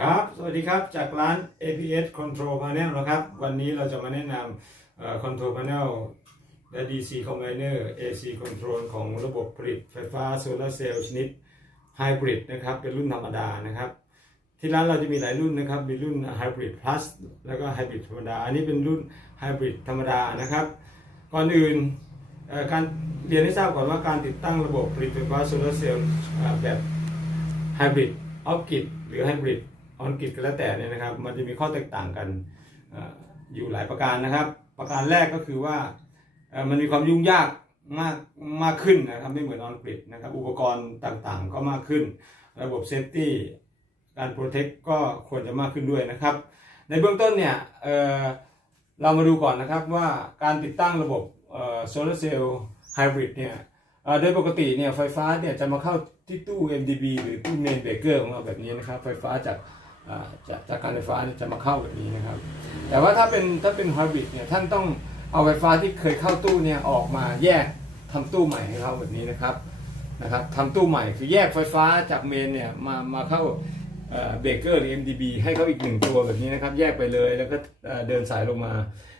ครับ สวัสดีครับ จากร้าน APS Control Panel นะครับ วันนี้เราจะมาแนะนำเอ่อ Control Panel และ DC Combiner AC Control ของระบบผลิตไฟฟ้าโซลาร์เซลล์ชนิด Hybrid นะครับ เป็นรุ่นธรรมดานะครับ ที่ร้านเราจะมีหลายรุ่นนะครับ มีรุ่น Hybrid Plus แล้วก็ Hybrid ธรรมดา อันนี้เป็นรุ่น Hybrid ธรรมดานะครับ ก่อนอื่นการเรียนให้ทราบก่อนว่าการติดตั้งระบบผลิตไฟฟ้าโซลาร์เซลล์แบบไฮบริดออฟกิดหรือไฮบริด ออนกิดก็แล้วแต่เนี่ยนะครับ มันจะมีข้อแตกต่างกันออยู่หลายประการนะครับ ประการแรกก็คือว่ามันมีความยุ่งยากมากมากขึ้นนะครับไม่เหมือนออนกริดนะครับ อุปกรณ์ต่างๆ ก็มากขึ้น ระบบเซฟตี้การโปรเทคก็ควรจะมากขึ้นด้วยนะครับ ในเบื้องต้นเนี่ยเเรามาดูก่อนนะครับว่าการติดตั้งระบบโซลาร์เซลล์ไฮบริดเนี่ยโดยปกติเนี่ยไฟฟ้าเนี่ยจะมาเข้าที่ตู้ MDB หรือตู้เมนเบเกอร์ของเราแบบนี้นะครับ ไฟฟ้าจาก จากจากการไฟฟ้าจะมาเข้าแบบนี้นะครับ แต่ว่าถ้าเป็นถ้าเป็นฮบริดเนี่ยท่านต้องเอาไฟฟ้าที่เคยเข้าตู้เนี่ยออกมาแยกทำตู้ใหม่ให้เขาแบบนี้นะครับนะครับทำตู้ใหม่คือแยกไฟฟ้าจากเมนเนี่ยมามาเข้าเบรกเกอร์หรือ MDB ให้เขาอีกหนึ่งตัวแบบนี้นะครับ แยกไปเลยแล้วก็เดินสายลงมา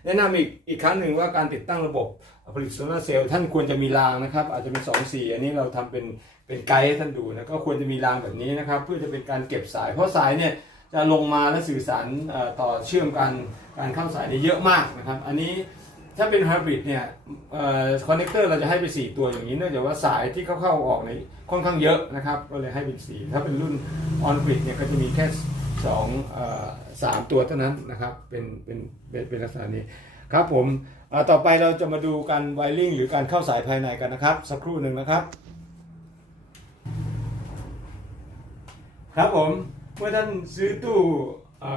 แนะนำอีกอีกครั้งหนึ่งว่าการติดตั้งระบบผลิตโซลาเซลล์ท่านควรจะมีรางนะครับ อาจจะเป็น2 4อันนี้เราทำเป็นเป็นไกด์ให้ท่านดูนะก็ควรจะมีรางแบบนี้นะครับ เพื่อจะเป็นการเก็บสาย เพราะสายเนี่ย จะลงมาและสื่อสารต่อเชื่อมกันการเข้าสายเนี่ยเยอะมากนะครับ อันนี้ถ้าเป็นไฮบริดเนี่ยคอนเนคเตอร์เราจะให้ไป 4 ตัวอย่างนี้เนื่องจากว่าสายที่เข้าเข้าออกเนี่ยค่อนข้างเยอะนะครับก็เลยให้เป็น4ถ้าเป็นรุ่นออนกริดเนี่ยก็จะมีแค่สองสามตัวเท่านั้นนะครับเป็นเป็นเป็นเป็นลักษณะนี้ครับผมต่อไปเราจะมาดูการไวริงหรือการเข้าสายภายในกันนะครับ สักครู่หนึ่งนะครับ ครับผม เมื่อท่านซื้อตู้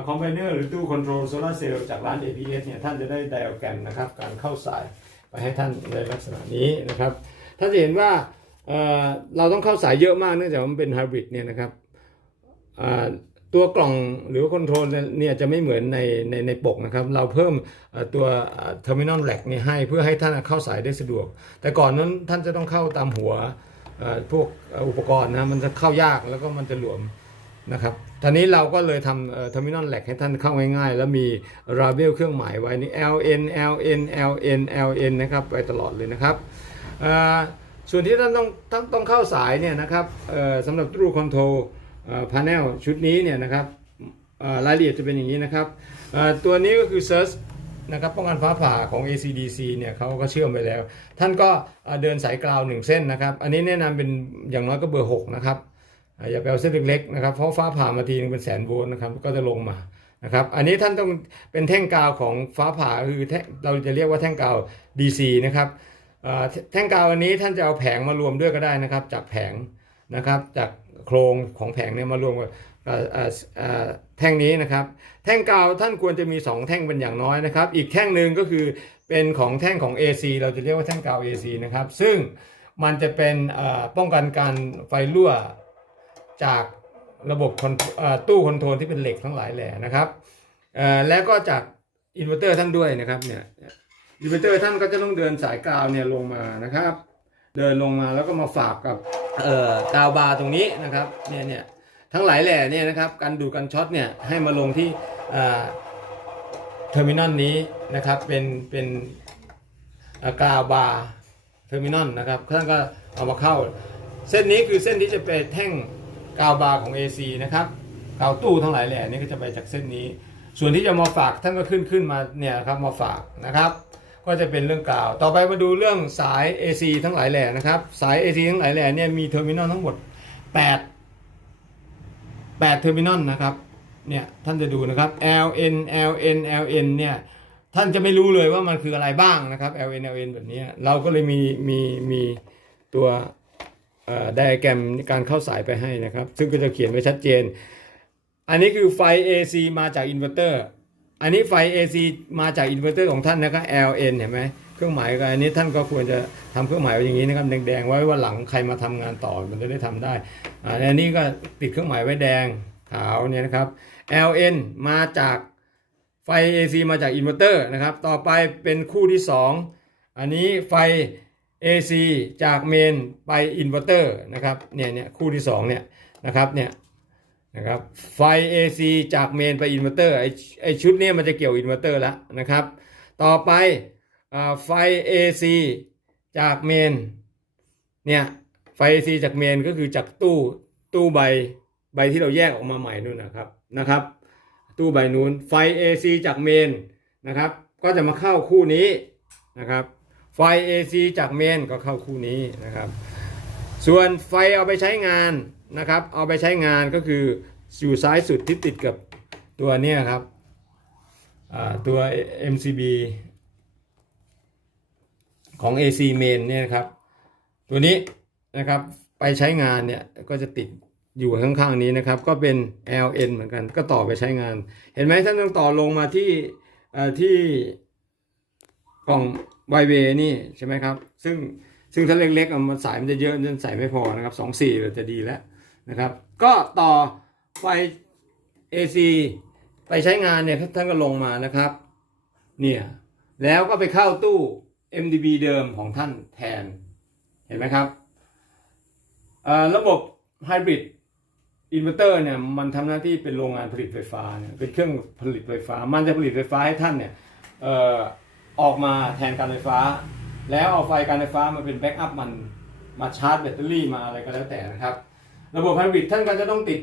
คอมไบเนอร์หรือตู้คอนโทรลโซลาร์เซลล์จากร้าน APS เนี่ยท่านจะได้ไดอะแกรมนะครับการเข้าสายไปให้ท่านในลักษณะนี้นะครับท่านจะเห็นว่าเเราต้องเข้าสายเยอะมากเนื่องจากมันเป็นไฮบริดเนี่ยนะครับตัวกล่องหรือคอนโทรลเนี่ยจะไม่เหมือนในในในปกนะครับ เราเพิ่มตัวเทอร์มินอลแลกนี่ให้เพื่อให้ท่านเข้าสายได้สะดวก แต่ก่อนนั้นท่านจะต้องเข้าตามหัวพวกอุปกรณ์นะมันจะเข้ายากแล้วก็มันจะหลวม นะครับตอนนี้เราก็เลยทำเทอร์มินอลแลกให้ท่านเข้าง่ายๆ แล้วมีราเบลเครื่องหมายไว้นี่ LN LN LN LN นะครับไปตลอดเลยนะครับเอ่อส่วนที่ท่านต้องต้องต้องเข้าสายเนี่ยนะครับเอ่อสำหรับตู้คอนโทรลพา n นลชุดนี้เนี่ยนะครับเอ่อรายละเอียดจะเป็นอย่างนี้นะครับเอ่อตัวนี้ก็คือ Search นะครับป้องกันฟ้าผ่าของ ACDC เนี่ยเขาก็เชื่อมไปแล้ว ท่านก็เอ่อเดินสายกราวหนึ่งเส้นนะครับ อันนี้แนะนำเป็นอย่างน้อยก็เบอร์ 6 นะครับ อย่าไปเอาเส้นเล็กๆนะครับเพราะฟ้าผ่ามาทีนึงเป็นแสนโวลต์นะครับก็จะลงมานะครับอันนี้ท่านต้องเป็นแท่งกาวของฟ้าผ่าคือเราจะเรียกว่าแท่งกาว DC นะครับแท่งกาวอันนี้ท่านจะเอาแผงมารวมด้วยก็ได้นะครับ จากแผงนะครับจากโครงของแผงเนี่ยมารวมกับแท่งนี้นะครับ แท่งกาวท่านควรจะมี 2 แท่งเป็นอย่างน้อยนะครับ อีกแท่งหนึ่งก็คือเป็นของแท่งของ AC เราจะเรียกว่าแท่งกาว AC นะครับซึ่งมันจะเป็นป้องกันการไฟรั่ว จากระบบตู้คอนโทรลที่เป็นเหล็กทั้งหลายแหล่นะครับแล้วก็จากอินเวอร์เตอร์ท่านด้วยนะครับเนี่ยอินเวอร์เตอร์ท่านก็จะต้องเดินสายกาวเนี่ยลงมานะครับ เดินลงมาแล้วก็มาฝากกับกาวบาร์ตรงนี้นะครับเนี่ยเนี่ยทั้งหลายแหล่เนี่ยนะครับการดูดการช็อตเนี่ยให้มาลงที่เทอร์มินอลนี้นะครับเป็นเป็นกาวบาร์เทอร์มินอลนะครับท่านก็เอามาเข้า เส้นนี้คือเส้นที่จะเป็นแท่ง กาวบาร์ของ AC นะครับกาวตู้ทั้งหลายแหล่นี่ก็จะไปจากเส้นนี้ ส่วนที่จะมาฝากท่านก็ขึ้นขึ้นมาเนี่ยครับมาฝากนะครับ ก็จะเป็นเรื่องกาว ต่อไปมาดูเรื่องสาย AC ทั้งหลายแหล่นะครับ สาย AC ทั้งหลายแหล่เนี่ยมีเทอร์มินอลทั้งหมด 8 8เทอร์มินอลนะครับเนี่ยท่านจะดูนะครับ LN LN LN เนี่ยท่านจะไม่รู้เลยว่ามันคืออะไรบ้างนะครับ LN LN แบบนี้เราก็เลยมีมีมีตัว ไดอะแกรมการเข้าสายไปให้นะครับ ซึ่งก็จะเขียนไว้ชัดเจน อันนี้คือไฟ AC มาจากอินเวอร์เตอร์อันนี้ไฟ AC มาจากอินเวอร์เตอร์ของท่านนะครับ LN เห็นไหมเครื่องหมายกับอันนี้ท่านก็ควรจะทำเครื่องหมายไว้อย่างนี้นะครับแดงๆไว้ว่าหลังใครมาทำงานต่อมันจะได้ทำได้อันนี้ก็ติดเครื่องหมายไว้แดงขาวเนี่ยนะครับ LN มาจากไฟ AC มาจากอินเวอร์เตอร์นะครับ ต่อไปเป็นคู่ที่ 2 อันนี้ไฟ AC จากเมนไปอินเวอร์เตอร์นะครับเนี่ยเนี่ยคู่ที่2เนี่ยนะครับเนี่ยนะครับไฟ AC จากเมนไปอินเวอร์เตอร์ไอไอชุดเนี้มันจะเกี่ยวอินเวอร์เตอร์แล้วนะครับ ต่อไปอไฟ AC จากเมนเนี่ยไฟ AC จากเมนก็คือจากตู้ตู้ใบใบที่เราแยกออกมาใหม่นู่นนะครับนะครับ ตู้ใบนู้นไฟ AC จากเมนนะครับ ก็จะมาเข้าคู่นี้นะครับ ไฟ AC จากเมนก็เข้าคู่นี้นะครับ ส่วนไฟเอาไปใช้งานนะครับ เอาไปใช้งานก็คืออยู่ซ้ายสุดที่ติดกับตัวเนี้ยครับตัว MCB ของ AC main เนี่ยครับ ตัวนี้นะครับไปใช้งานเนี่ยก็จะติดอยู่ข้างๆนี้นะครับ ก็เป็น LN เหมือนกันก็ต่อไปใช้งาน เห็นไหมท่านต้องต่อลงมาที่ที่กล่อง ไวเวนี่ใช่ไหมครับ ซึ่งซึ่งถ้าเล็กๆมันสายมันจะเยอะจนใส่ไม่พอนะครับสองสี่จะดีแล้วนะครับ ก็ต่อไฟ AC ไปใช้งานเนี่ยท่านก็ลงมานะครับ เนี่ยแล้วก็ไปเข้าตู้ MDB เดิมของท่านแทน เห็นไหมครับ ระบบไฮบริดอินเวอร์เตอร์เนี่ยมันทำหน้าที่เป็นโรงงานผลิตไฟฟ้าเนี่ยเป็นเครื่องผลิตไฟฟ้า มันจะผลิตไฟฟ้าให้ท่านเนี่ย ออกมาแทนการไฟฟ้า แล้วเอาไฟการไฟฟ้ามาเป็นแบ็กอัพมันมาชาร์จแบตเตอรี่มาอะไรก็แล้วแต่นะครับ ระบบไฮบริดท่านก็จะต้องติด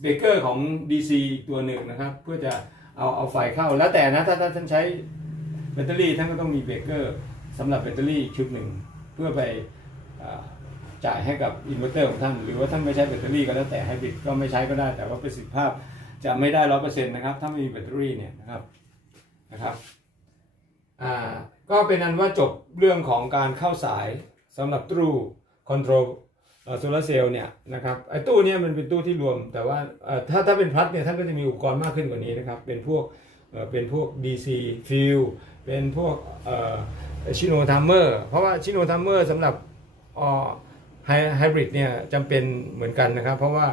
เบรกเกอร์ของ DC ตัวหนึ่งนะครับ เพื่อจะเอาเอาไฟเข้าแล้วแต่นะถ้าท่านใช้แบตเตอรี่ท่านก็ต้องมีเบรกเกอร์สำหรับแบตเตอรี่ชุดหนึ่งเพื่อไปอจ่ายให้กับอินเวอร์เตอร์ของท่าน หรือว่าท่านไม่ใช้แบตเตอรี่ก็แล้วแต่ไฮบริดก็ไม่ใช้ก็ได้ แต่ว่าประสิทธิภาพจะไม่ได้ร้อยเปอร์เซ็นต์นะครับ ถ้าไม่มีแบตเตอรี่เนี่ยนะครับนะครับ อ่าก็เป็นอันว่าจบเรื่องของการเข้าสายสำหรับตู้คอนโทรลโซลาร์เซลล์เนี่ยนะครับไอ้ตู้เนี่ยมันเป็นตู้ที่รวม แต่ว่าถ้าถ้าเป็นพัดเนี่ยท่านก็จะมีอุปกรณ์มากขึ้นกว่านี้นะครับ เป็นพวกเป็นพวก DC f i e l เป็นพวกชิโนทัมเมอร์เพราะว่าชิโนทัมเมอร์สำหรับออไฮบริดเนี่ยจำเป็นเหมือนกันนะครับ เพราะว่า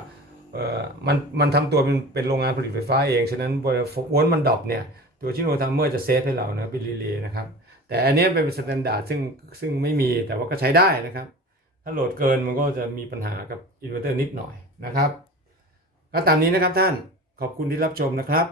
มันมันทำตัวเป็นเป็นโรงงานผลิตไฟฟ้าเอง ฉะนั้นวลาโวลต์มันดรอปเนี่ย ตัวชิโนทามเมอร์จะเซฟให้เรานะเป็นรีเลย์นะครับ แต่อันนี้เป็นสแตนดาร์ดซึ่งซึ่งไม่มีแต่ว่าก็ใช้ได้นะครับ ถ้าโหลดเกินมันก็จะมีปัญหากับอินเวอร์เตอร์นิดหน่อยนะครับ ก็ตามนี้นะครับท่านขอบคุณที่รับชมนะครับ